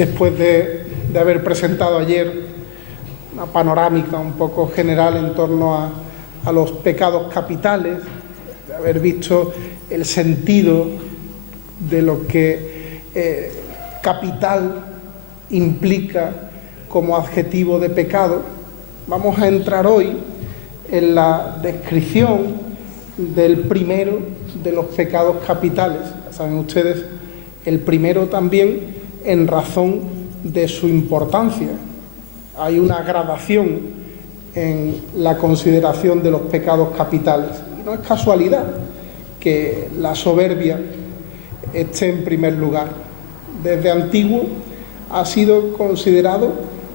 después de haber presentado ayer una panorámica un poco general en torno a los pecados capitales, de haber visto el sentido de lo que capital implica como adjetivo de pecado, vamos a entrar hoy en la descripción del primero de los pecados capitales. Ya saben ustedes, el primero también en razón de su importancia. Hay una gradación en la consideración de los pecados capitales. Y no es casualidad que la soberbia esté en primer lugar. Desde antiguo ha sido considerado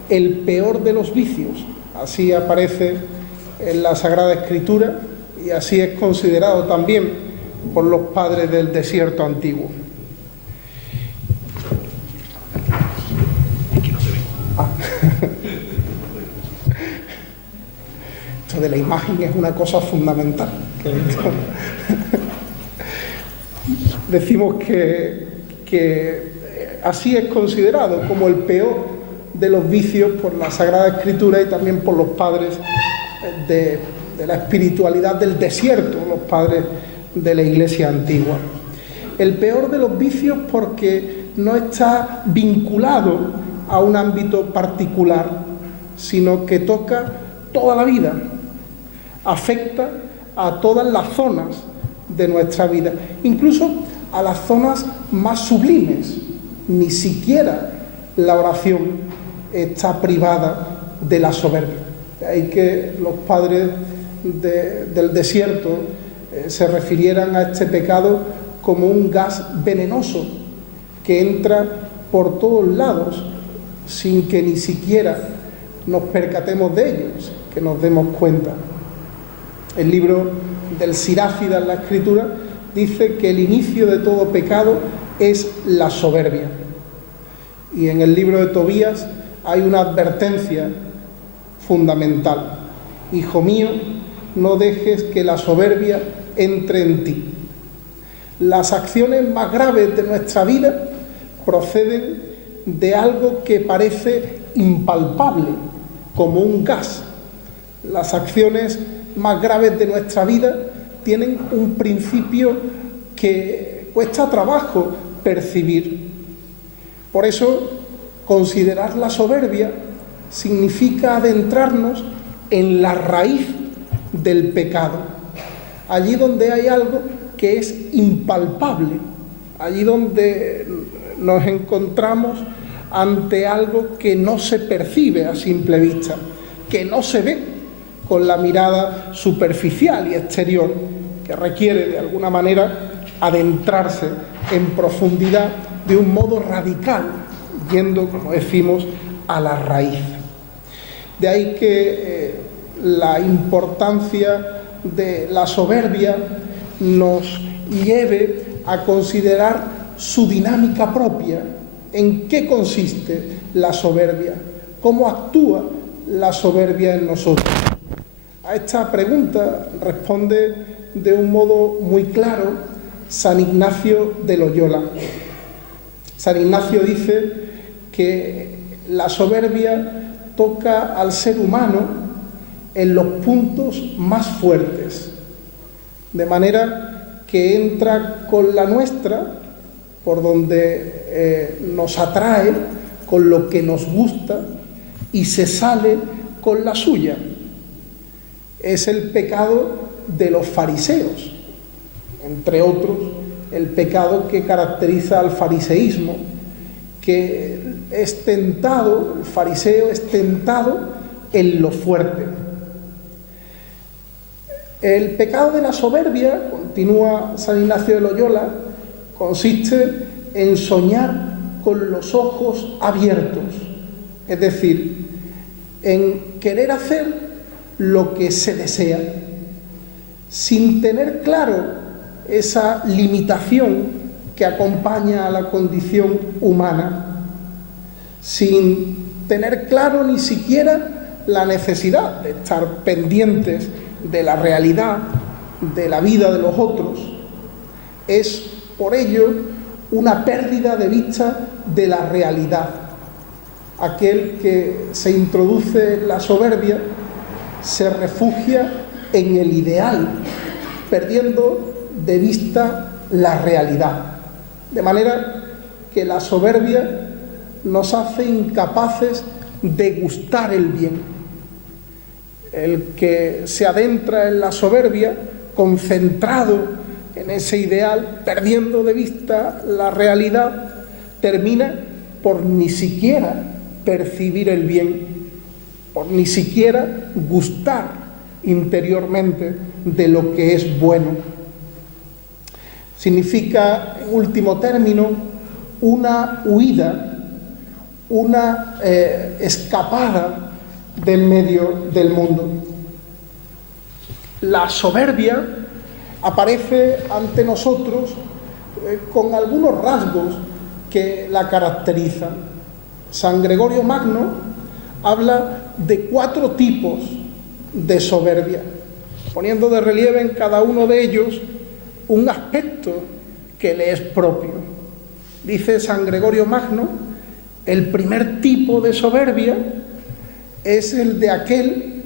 el peor de los vicios. Así aparece en la Sagrada Escritura y así es considerado también por los padres del desierto antiguo. Aquí no se ve. Esto de la imagen es una cosa fundamental. Decimos que así es considerado como el peor de los vicios por la Sagrada Escritura y también por los padres de la espiritualidad del desierto, los padres de la Iglesia antigua. El peor de los vicios porque no está vinculado a un ámbito particular, sino que toca toda la vida, afecta a todas las zonas de nuestra vida, incluso a las zonas más sublimes. Ni siquiera la oración está privada de la soberbia. Hay que los padres del desierto se refirieran a este pecado como un gas venenoso que entra por todos lados sin que ni siquiera nos percatemos de ellos, que nos demos cuenta. El libro del Sirácida en la Escritura dice que el inicio de todo pecado es la soberbia. Y en el libro de Tobías hay una advertencia fundamental. Hijo mío, no dejes que la soberbia entre en ti. Las acciones más graves de nuestra vida proceden de algo que parece impalpable, como un gas. Las acciones más graves de nuestra vida tienen un principio que cuesta trabajo percibir. Por eso, considerar la soberbia significa adentrarnos en la raíz del pecado, allí donde hay algo que es impalpable, allí donde nos encontramos ante algo que no se percibe a simple vista, que no se ve con la mirada superficial y exterior, que requiere de alguna manera adentrarse en profundidad de un modo radical, yendo, como decimos, a la raíz. De ahí que la importancia de la soberbia nos lleve a considerar su dinámica propia. ¿En qué consiste la soberbia? ¿Cómo actúa la soberbia en nosotros? A esta pregunta responde de un modo muy claro San Ignacio de Loyola. San Ignacio dice que la soberbia toca al ser humano en los puntos más fuertes, de manera que entra con la nuestra, por donde nos atrae, con lo que nos gusta, y se sale con la suya. Es el pecado de los fariseos, entre otros, el pecado que caracteriza al fariseísmo, que es tentado, el fariseo es tentado en lo fuerte. El pecado de la soberbia, continúa San Ignacio de Loyola, consiste en soñar con los ojos abiertos, es decir, en querer hacer lo que se desea, sin tener claro esa limitación que acompaña a la condición humana, sin tener claro ni siquiera la necesidad de estar pendientes de la realidad, de la vida de los otros. Es, por ello, una pérdida de vista de la realidad, Aquel que se introduce en la soberbia se refugia en el ideal, perdiendo de vista la realidad. De manera que la soberbia nos hace incapaces de gustar el bien. El que se adentra en la soberbia, concentrado en ese ideal, perdiendo de vista la realidad, termina por ni siquiera percibir el bien, por ni siquiera gustar interiormente de lo que es bueno. Significa, en último término, una huida, una escapada del medio del mundo. La soberbia aparece ante nosotros con algunos rasgos que la caracterizan. San Gregorio Magno habla de 4 tipos de soberbia, poniendo de relieve en cada uno de ellos un aspecto que le es propio. Dice San Gregorio Magno, el primer tipo de soberbia es el de aquel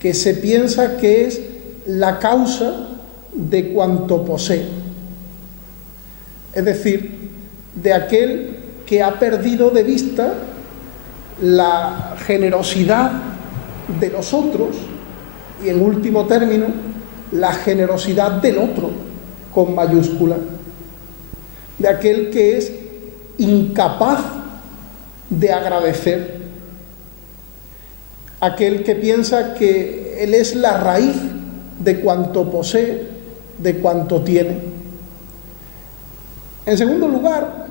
que se piensa que es la causa de cuanto posee. Es decir, de aquel que ha perdido de vista la generosidad de los otros y, en último término, la generosidad del otro, con mayúscula. De aquel que es incapaz de agradecer. Aquel que piensa que él es la raíz de cuanto posee, de cuanto tiene. En segundo lugar,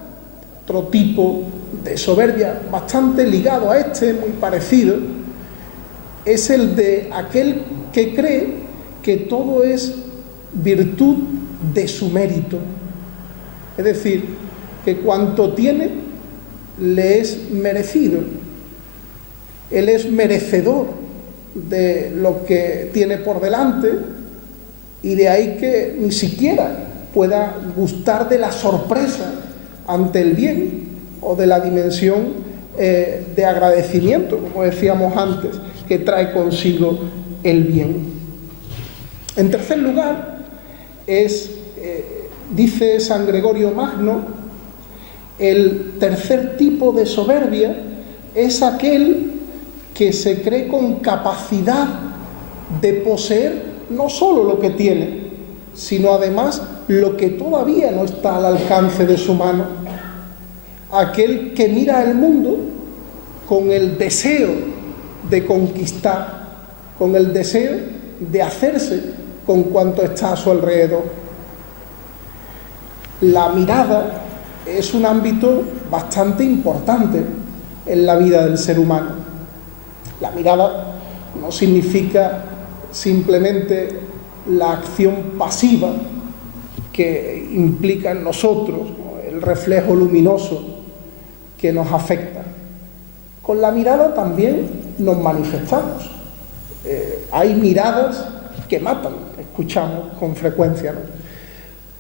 otro tipo de soberbia bastante ligado a este, muy parecido, es el de aquel que cree que todo es virtud de su mérito. Es decir, que cuanto tiene le es merecido. Él es merecedor de lo que tiene por delante, y de ahí que ni siquiera pueda gustar de la sorpresa ante el bien o de la dimensión de agradecimiento, como decíamos antes, que trae consigo el bien. En tercer lugar, dice San Gregorio Magno, el tercer tipo de soberbia es aquel que se cree con capacidad de poseer no solo lo que tiene, sino además lo que todavía no está al alcance de su mano. Aquel que mira el mundo con el deseo de conquistar, con el deseo de hacerse con cuanto está a su alrededor. La mirada es un ámbito bastante importante en la vida del ser humano. La mirada no significa simplemente la acción pasiva que implica en nosotros, ¿no?, el reflejo luminoso que nos afecta. Con la mirada también nos manifestamos. Hay miradas que matan, escuchamos con frecuencia, ¿no?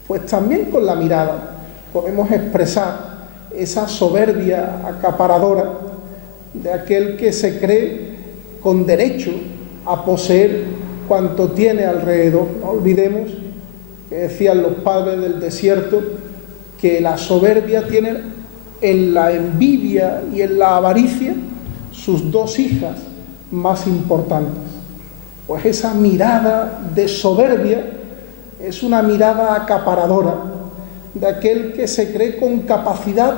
Pues también con la mirada podemos expresar esa soberbia acaparadora de aquel que se cree con derecho a poseer cuanto tiene alrededor. No olvidemos que decían los padres del desierto que la soberbia tiene en la envidia y en la avaricia sus 2 hijas más importantes. Pues esa mirada de soberbia es una mirada acaparadora de aquel que se cree con capacidad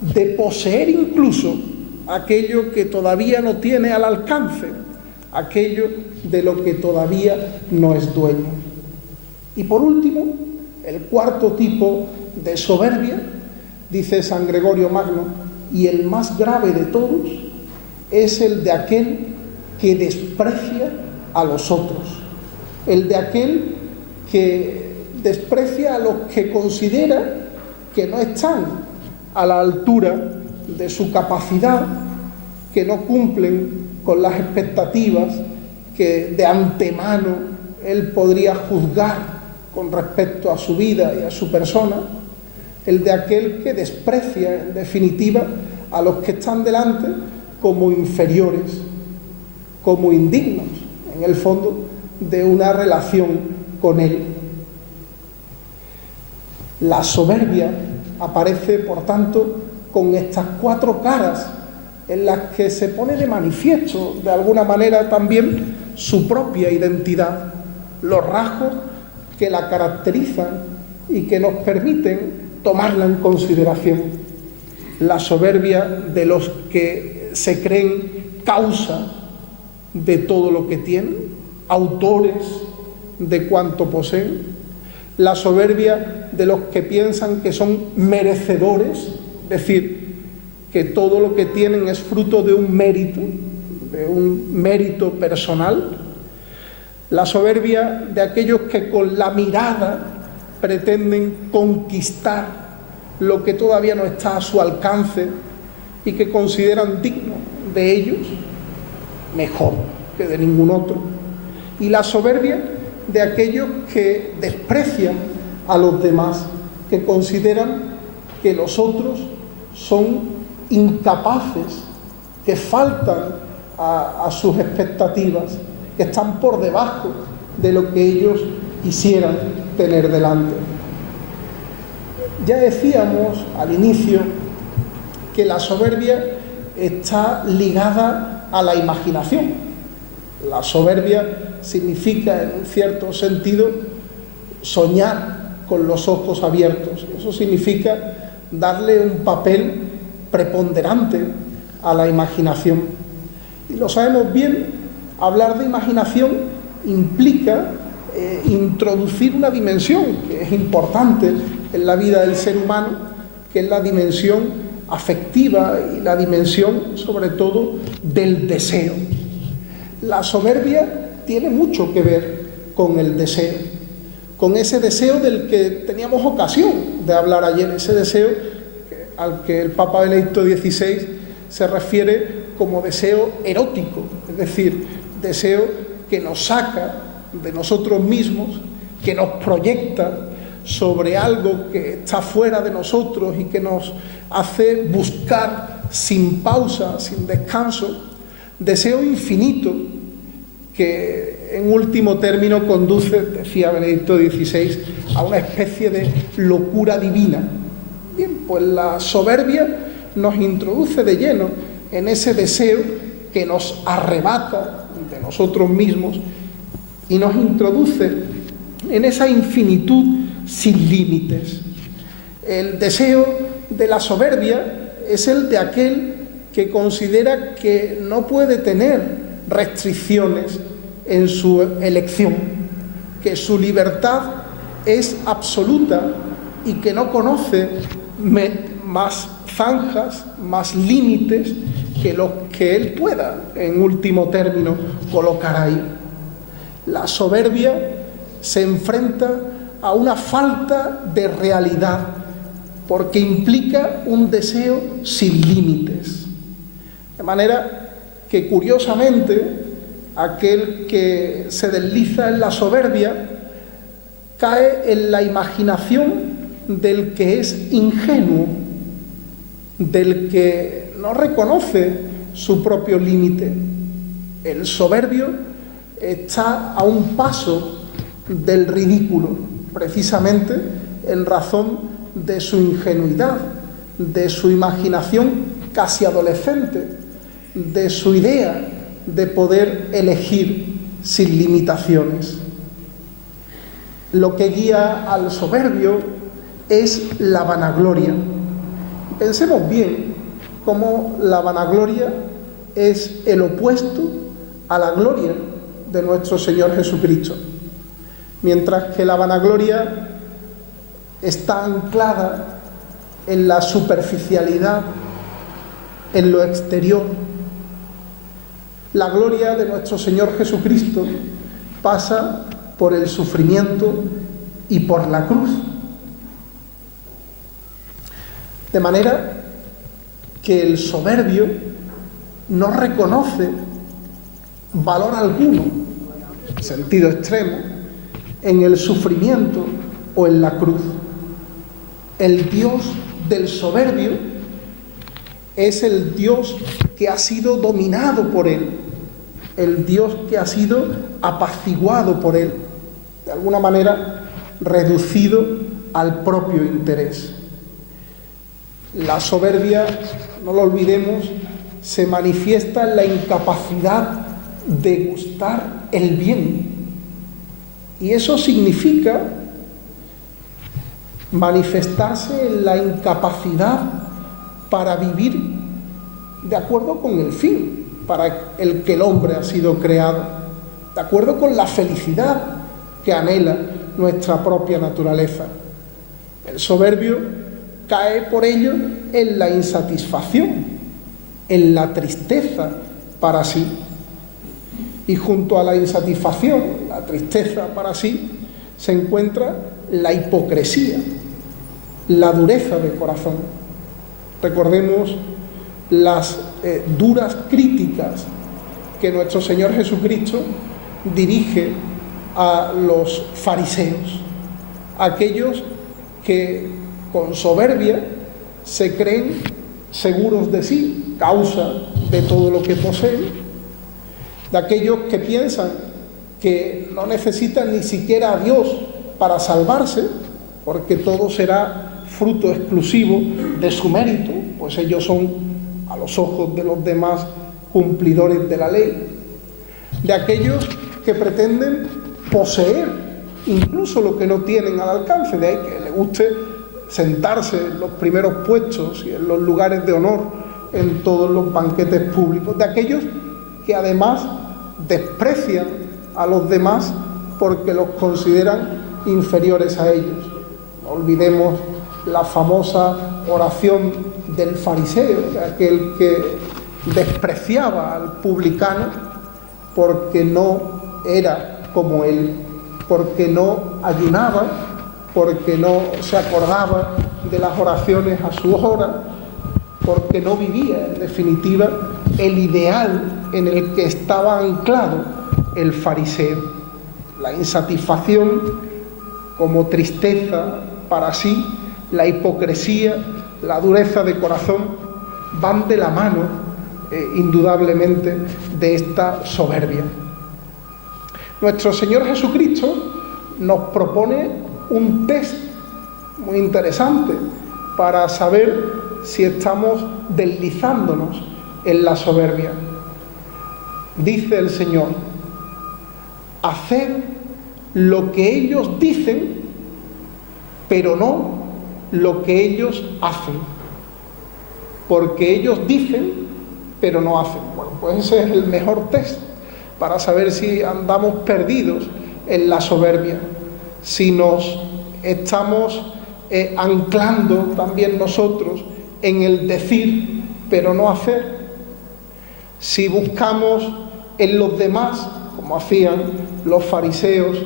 de poseer incluso aquello que todavía no tiene al alcance, aquello de lo que todavía no es dueño. Y por último, el cuarto tipo de soberbia, dice San Gregorio Magno, y el más grave de todos, es el de aquel que desprecia a los otros, el de aquel que desprecia a los que considera que no están a la altura de su capacidad, que no cumplen con las expectativas que de antemano él podría juzgar con respecto a su vida y a su persona, el de aquel que desprecia, en definitiva, a los que están delante como inferiores, como indignos, en el fondo, de una relación con Él. La soberbia aparece, por tanto, con estas 4 caras en las que se pone de manifiesto, de alguna manera, también su propia identidad, los rasgos que la caracterizan y que nos permiten tomarla en consideración. La soberbia de los que se creen causa de todo lo que tienen, autores de cuanto poseen. La soberbia de los que piensan que son merecedores, es decir, que todo lo que tienen es fruto de un mérito personal. La soberbia de aquellos que con la mirada pretenden conquistar lo que todavía no está a su alcance y que consideran digno de ellos, mejor que de ningún otro. Y la soberbia de aquellos que desprecian a los demás, que consideran que los otros son incapaces, que faltan a sus expectativas, que están por debajo de lo que ellos quisieran tener delante. Ya decíamos al inicio que la soberbia está ligada a la imaginación. La soberbia significa, en un cierto sentido, soñar con los ojos abiertos. Eso significa darle un papel preponderante a la imaginación. Y lo sabemos bien, hablar de imaginación implica introducir una dimensión que es importante en la vida del ser humano, que es la dimensión afectiva y la dimensión, sobre todo, del deseo. La soberbia tiene mucho que ver con el deseo, con ese deseo del que teníamos ocasión de hablar ayer, ese deseo al que el Papa Benedicto XVI se refiere como deseo erótico, es decir, deseo que nos saca de nosotros mismos, que nos proyecta sobre algo que está fuera de nosotros y que nos hace buscar sin pausa, sin descanso, deseo infinito que en último término conduce, decía Benedicto XVI, a una especie de locura divina. Bien, pues la soberbia nos introduce de lleno en ese deseo que nos arrebata de nosotros mismos y nos introduce en esa infinitud sin límites. El deseo de la soberbia es el de aquel que considera que no puede tener restricciones en su elección, que su libertad es absoluta y que no conoce más zanjas, más límites que los que él pueda, en último término, colocar ahí. La soberbia se enfrenta a una falta de realidad, porque implica un deseo sin límites. De manera que, curiosamente, aquel que se desliza en la soberbia cae en la imaginación del que es ingenuo, del que no reconoce su propio límite. El soberbio está a un paso del ridículo, precisamente en razón de su ingenuidad, de su imaginación casi adolescente, de su idea de poder elegir sin limitaciones. Lo que guía al soberbio es la vanagloria. Pensemos bien cómo la vanagloria es el opuesto a la gloria de nuestro Señor Jesucristo. Mientras que la vanagloria está anclada en la superficialidad, en lo exterior, la gloria de nuestro Señor Jesucristo pasa por el sufrimiento y por la cruz. De manera que el soberbio no reconoce valor alguno, en sentido extremo, en el sufrimiento o en la cruz. El Dios del soberbio es el Dios que ha sido dominado por Él, el Dios que ha sido apaciguado por Él, de alguna manera reducido al propio interés. La soberbia, no lo olvidemos, se manifiesta en la incapacidad de gustar el bien. Y eso significa manifestarse en la incapacidad para vivir de acuerdo con el fin para el que el hombre ha sido creado, de acuerdo con la felicidad que anhela nuestra propia naturaleza. El soberbio cae por ello en la insatisfacción, en la tristeza para sí. Y junto a la insatisfacción, la tristeza para sí, se encuentra la hipocresía, la dureza de corazón. Recordemos las duras críticas que nuestro Señor Jesucristo dirige a los fariseos, aquellos que con soberbia se creen seguros de sí, causa de todo lo que poseen, de aquellos que piensan que no necesitan ni siquiera a Dios para salvarse, porque todo será fruto exclusivo de su mérito, pues ellos son, a los ojos de los demás, cumplidores de la ley, de aquellos que pretenden poseer incluso lo que no tienen al alcance, de ahí que les guste sentarse en los primeros puestos y en los lugares de honor en todos los banquetes públicos, de aquellos que además desprecian a los demás porque los consideran inferiores a ellos. No olvidemos la famosa oración del fariseo, de aquel que despreciaba al publicano porque no era como él, porque no ayunaba, porque no se acordaba de las oraciones a su hora, porque no vivía, en definitiva, el ideal en el que estaba anclado el fariseo. La insatisfacción como tristeza para sí, la hipocresía, la dureza de corazón van de la mano, indudablemente, de esta soberbia. Nuestro Señor Jesucristo nos propone un test muy interesante para saber si estamos deslizándonos en la soberbia. Dice el Señor: haced lo que ellos dicen, pero no lo que ellos hacen, porque ellos dicen, pero no hacen. Bueno, pues ese es el mejor test para saber si andamos perdidos en la soberbia, si nos estamos anclando también nosotros en el decir, pero no hacer, si buscamos en los demás, como hacían los fariseos,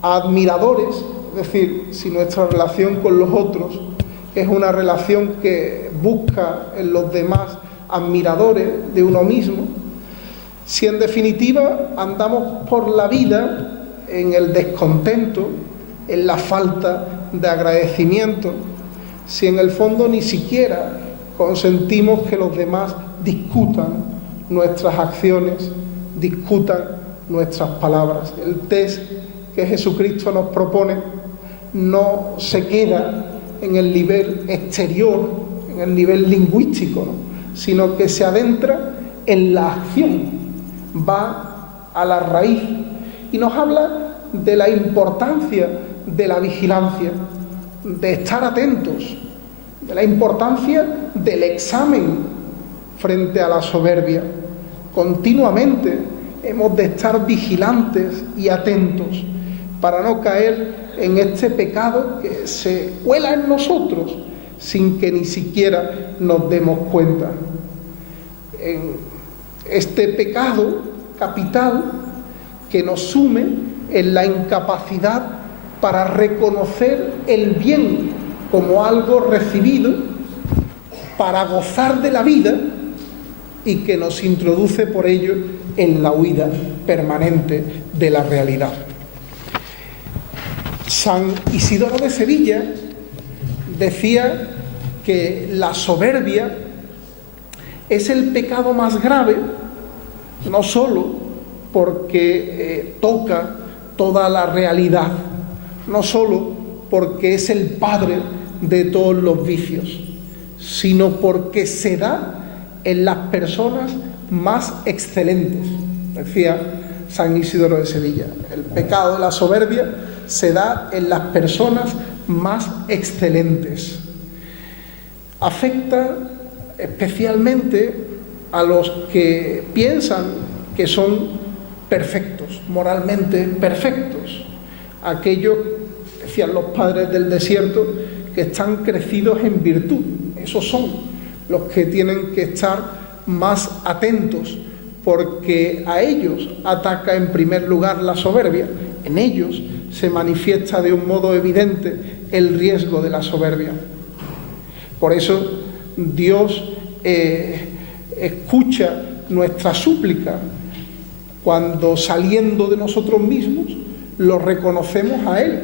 admiradores, es decir, si nuestra relación con los otros es una relación que busca en los demás admiradores de uno mismo, si en definitiva andamos por la vida en el descontento, en la falta de agradecimiento, si en el fondo ni siquiera consentimos que los demás discutan nuestras acciones, discutan nuestras palabras. El test que Jesucristo nos propone no se queda en el nivel exterior, en el nivel lingüístico, ¿no?, sino que se adentra en la acción, va a la raíz y nos habla de la importancia de la vigilancia, de estar atentos, de la importancia del examen frente a la soberbia. Continuamente hemos de estar vigilantes y atentos para no caer en este pecado que se cuela en nosotros sin que ni siquiera nos demos cuenta. En este pecado capital que nos sume en la incapacidad para reconocer el bien como algo recibido, para gozar de la vida, y que nos introduce por ello en la huida permanente de la realidad. San Isidoro de Sevilla decía que la soberbia es el pecado más grave, no solo porque toca toda la realidad, no solo porque es el padre de todos los vicios, sino porque se da en las personas más excelentes. Decía San Isidoro de Sevilla, el pecado de la soberbia se da en las personas más excelentes. Afecta especialmente a los que piensan que son perfectos, moralmente perfectos. Aquellos, decían los padres del desierto, que están crecidos en virtud. Esos son los que tienen que estar más atentos, porque a ellos ataca en primer lugar la soberbia. En ellos se manifiesta de un modo evidente el riesgo de la soberbia. Por eso Dios escucha nuestra súplica cuando, saliendo de nosotros mismos, lo reconocemos a Él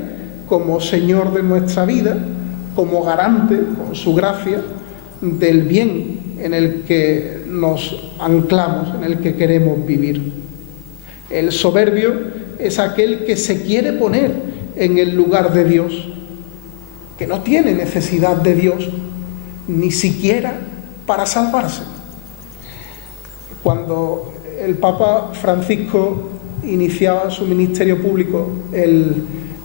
como Señor de nuestra vida, como garante, con su gracia, del bien en el que nos anclamos, en el que queremos vivir. El soberbio es aquel que se quiere poner en el lugar de Dios, que no tiene necesidad de Dios, ni siquiera para salvarse. Cuando el Papa Francisco iniciaba su ministerio público, el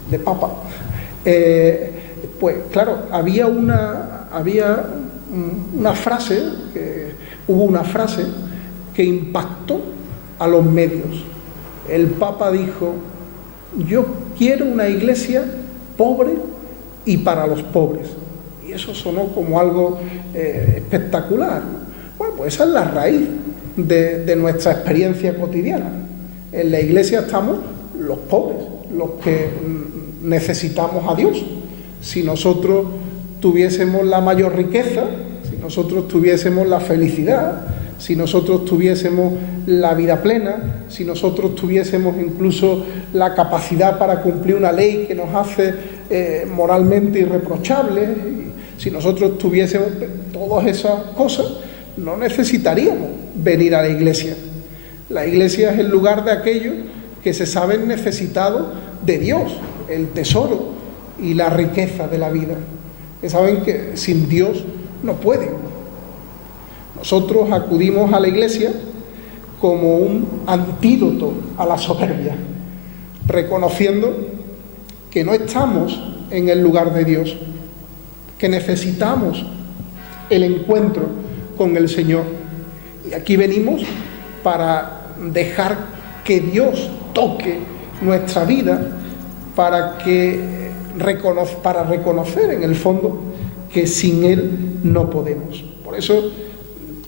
de Papa, pues claro, hubo una frase que impactó a los medios. El Papa dijo: yo quiero una iglesia pobre y para los pobres. Y eso sonó como algo espectacular, ¿no? Bueno, pues esa es la raíz de nuestra experiencia cotidiana. En la iglesia estamos los pobres, los que necesitamos a Dios. Si nosotros tuviésemos la mayor riqueza, si nosotros tuviésemos la felicidad, si nosotros tuviésemos la vida plena, si nosotros tuviésemos incluso la capacidad para cumplir una ley que nos hace moralmente irreprochables, si nosotros tuviésemos todas esas cosas, no necesitaríamos venir a la iglesia. La iglesia es el lugar de aquellos que se saben necesitados de Dios, el tesoro y la riqueza de la vida, que saben que sin Dios no pueden. Nosotros acudimos a la iglesia como un antídoto a la soberbia, reconociendo que no estamos en el lugar de Dios, que necesitamos el encuentro con el Señor. Y aquí venimos para dejar que Dios toque nuestra vida, para reconocer en el fondo que sin Él no podemos. Por eso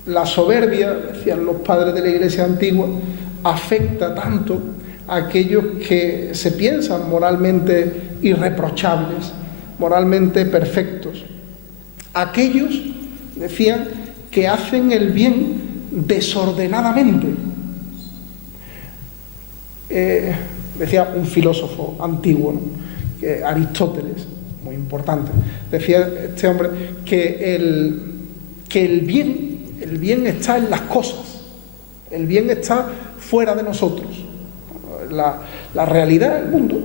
la soberbia, decían los padres de la Iglesia antigua, afecta tanto a aquellos que se piensan moralmente irreprochables, moralmente perfectos. Aquellos, decían, que hacen el bien desordenadamente. Decía un filósofo antiguo, ¿no?, que Aristóteles, muy importante, decía este hombre que el bien está en las cosas, el bien está fuera de nosotros. La realidad del mundo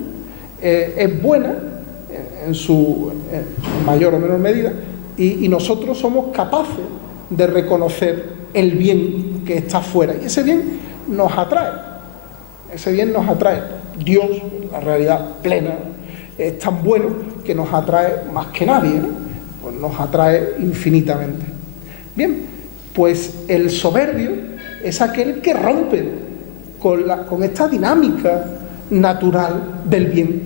es buena en mayor o menor medida, y nosotros somos capaces de reconocer el bien que está fuera, y ese bien nos atrae. Dios, la realidad plena, es tan bueno que nos atrae más que nadie, ¿no? Pues nos atrae infinitamente. Bien, pues el soberbio es aquel que rompe con esta dinámica natural del bien,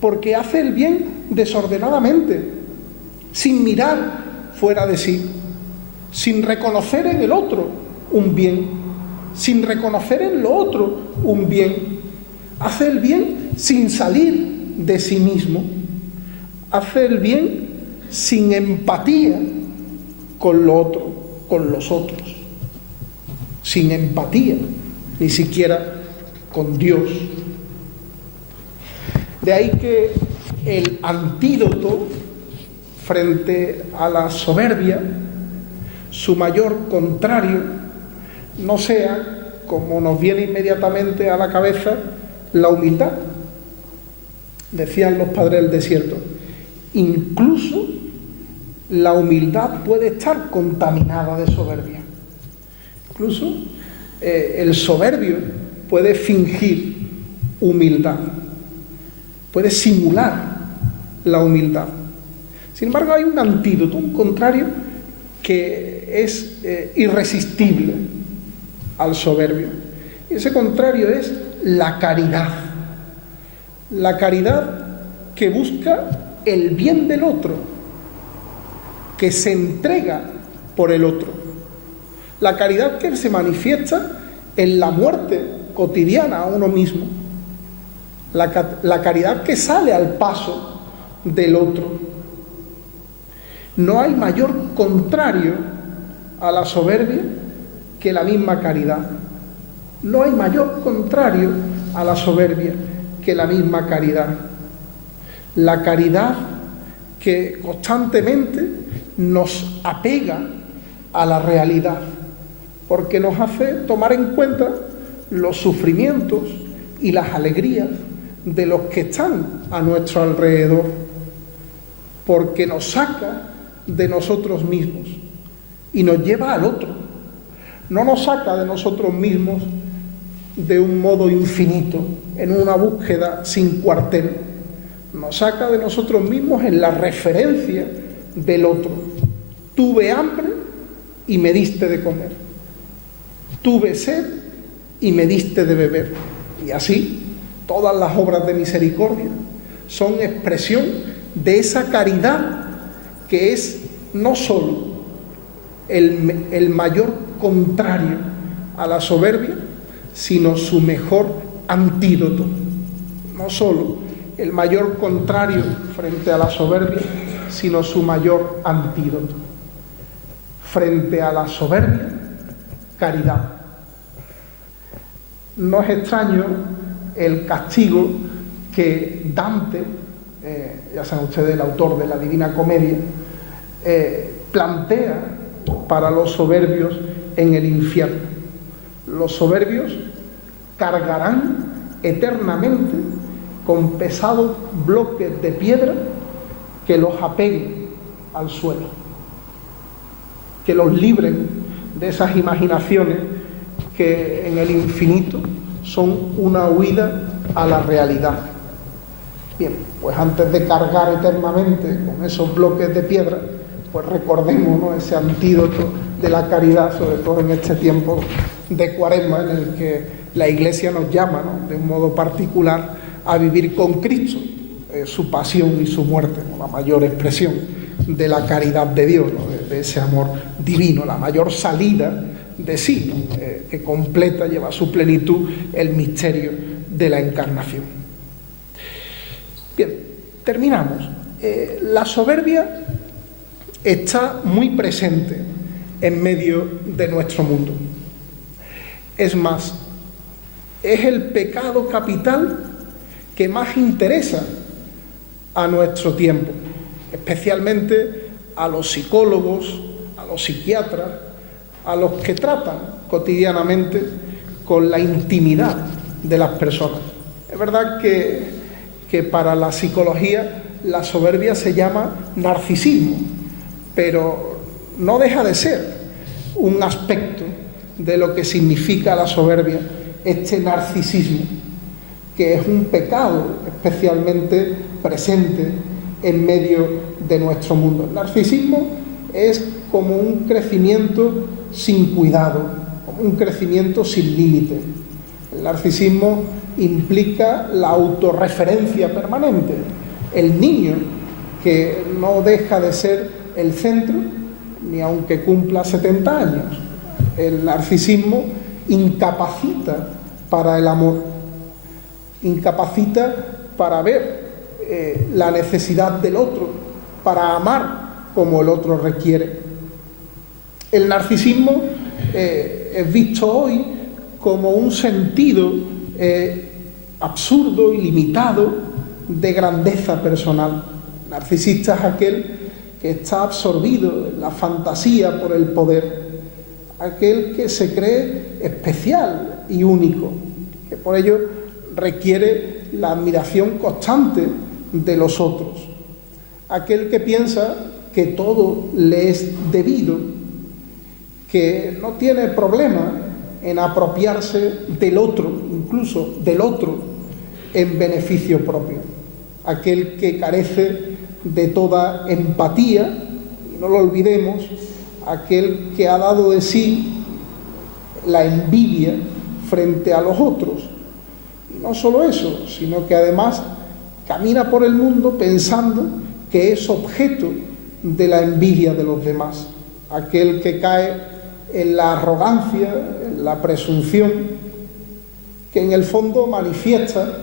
porque hace el bien desordenadamente, sin mirar fuera de sí, sin reconocer en el otro un bien, sin reconocer en lo otro un bien. Hace el bien sin salir de sí mismo, hace el bien sin empatía con lo otro, con los otros, sin empatía, ni siquiera con Dios. De ahí que el antídoto frente a la soberbia su mayor contrario no sea, como nos viene inmediatamente a la cabeza, la humildad. Decían los padres del desierto, incluso la humildad puede estar contaminada de soberbia. Incluso el soberbio puede fingir humildad, puede simular la humildad. Sin embargo, hay un antídoto, un contrario, que es irresistible al soberbio. Y ese contrario es la caridad. La caridad que busca el bien del otro, que se entrega por el otro. La caridad que se manifiesta en la muerte cotidiana a uno mismo. La caridad que sale al paso del otro. No hay mayor contrario a la soberbia que la misma caridad. No hay mayor contrario a la soberbia que la misma caridad. La caridad que constantemente nos apega a la realidad, porque nos hace tomar en cuenta los sufrimientos y las alegrías de los que están a nuestro alrededor, porque nos saca de nosotros mismos y nos lleva al otro. No nos saca de nosotros mismos de un modo infinito, en una búsqueda sin cuartel. Nos saca de nosotros mismos en la referencia del otro. Tuve hambre y me diste de comer. Tuve sed y me diste de beber. Y así, todas las obras de misericordia son expresión de esa caridad que es no solo el mayor contrario a la soberbia, sino su mejor antídoto. No solo el mayor contrario frente a la soberbia, sino su mayor antídoto. Frente a la soberbia, caridad. No es extraño el castigo que Dante, ya saben ustedes, el autor de la Divina Comedia, plantea para los soberbios en el infierno. Los soberbios cargarán eternamente con pesados bloques de piedra que los apeguen al suelo, que los libren de esas imaginaciones que en el infinito son una huida a la realidad. Bien, pues antes de cargar eternamente con esos bloques de piedra, pues recordemos, ¿no?, ese antídoto de la caridad, sobre todo en este tiempo de Cuaresma, en el que la Iglesia nos llama, ¿no?, de un modo particular a vivir con Cristo, su pasión y su muerte, ¿no?, la mayor expresión de la caridad de Dios, ¿no?, de ese amor divino, la mayor salida de sí, ¿no?, que completa, lleva a su plenitud el misterio de la encarnación. Bien, terminamos. La soberbia está muy presente en medio de nuestro mundo. Es más, es el pecado capital que más interesa a nuestro tiempo, especialmente a los psicólogos, a los psiquiatras, a los que tratan cotidianamente con la intimidad de las personas. Es verdad que para la psicología la soberbia se llama narcisismo, pero no deja de ser un aspecto de lo que significa la soberbia, este narcisismo, que es un pecado especialmente presente en medio de nuestro mundo. El narcisismo es como un crecimiento sin cuidado, como un crecimiento sin límite. El narcisismo implica la autorreferencia permanente. El niño que no deja de ser el centro, ni aunque cumpla 70 años. El narcisismo incapacita para el amor, incapacita para ver la necesidad del otro, para amar como el otro requiere. El narcisismo es visto hoy como un sentido absurdo y limitado de grandeza personal. Narcisista es aquel que está absorbido en la fantasía por el poder, aquel que se cree especial y único, que por ello requiere la admiración constante de los otros, aquel que piensa que todo le es debido, que no tiene problema en apropiarse del otro, incluso del otro, en beneficio propio, aquel que carece de toda empatía, y no lo olvidemos, aquel que ha dado de sí la envidia frente a los otros. Y no solo eso, sino que además camina por el mundo pensando que es objeto de la envidia de los demás, aquel que cae en la arrogancia, en la presunción, que en el fondo manifiesta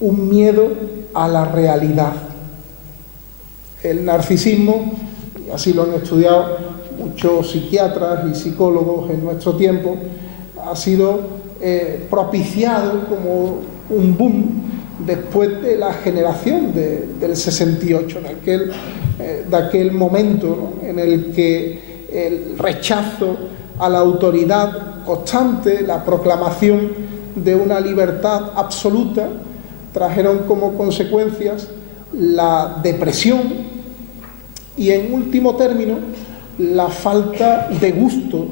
un miedo a la realidad. El narcisismo, y así lo han estudiado muchos psiquiatras y psicólogos en nuestro tiempo, ha sido propiciado como un boom después de la generación del 68, de aquel momento, ¿no?, en el que el rechazo a la autoridad constante, la proclamación de una libertad absoluta, trajeron como consecuencias la depresión y, en último término, la falta de gusto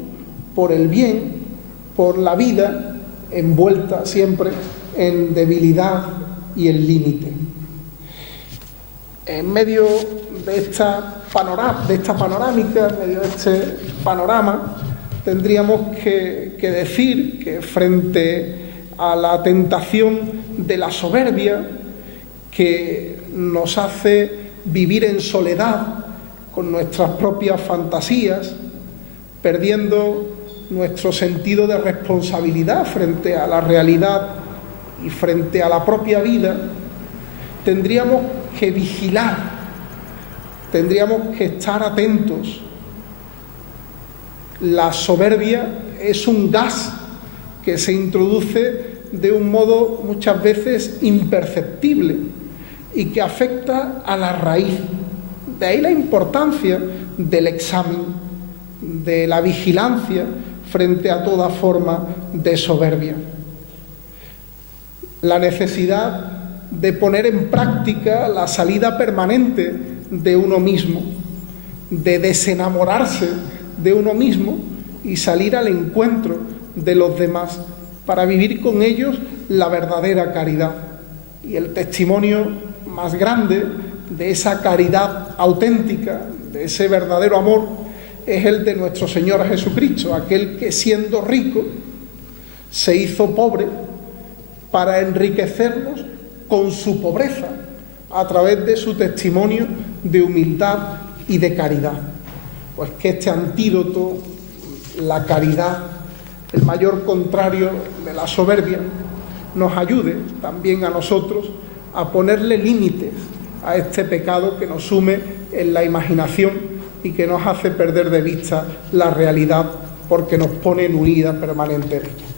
por el bien, por la vida, envuelta siempre en debilidad y en límite. En medio de esta panorámica, en medio de este panorama, tendríamos que decir que frente a la tentación de la soberbia, que nos hace vivir en soledad con nuestras propias fantasías, perdiendo nuestro sentido de responsabilidad frente a la realidad y frente a la propia vida, tendríamos que vigilar, tendríamos que estar atentos. La soberbia es un gas que se introduce de un modo muchas veces imperceptible y que afecta a la raíz. De ahí la importancia del examen, de la vigilancia frente a toda forma de soberbia. La necesidad de poner en práctica la salida permanente de uno mismo, de desenamorarse de uno mismo y salir al encuentro de los demás para vivir con ellos la verdadera caridad. Y el testimonio más grande de esa caridad auténtica, de ese verdadero amor, es el de nuestro Señor Jesucristo, aquel que, siendo rico, se hizo pobre para enriquecernos con su pobreza, a través de su testimonio de humildad y de caridad. Pues que este antídoto, la caridad, el mayor contrario de la soberbia, nos ayude también a nosotros a ponerle límites a este pecado que nos sume en la imaginación y que nos hace perder de vista la realidad porque nos pone en huida permanente de ella.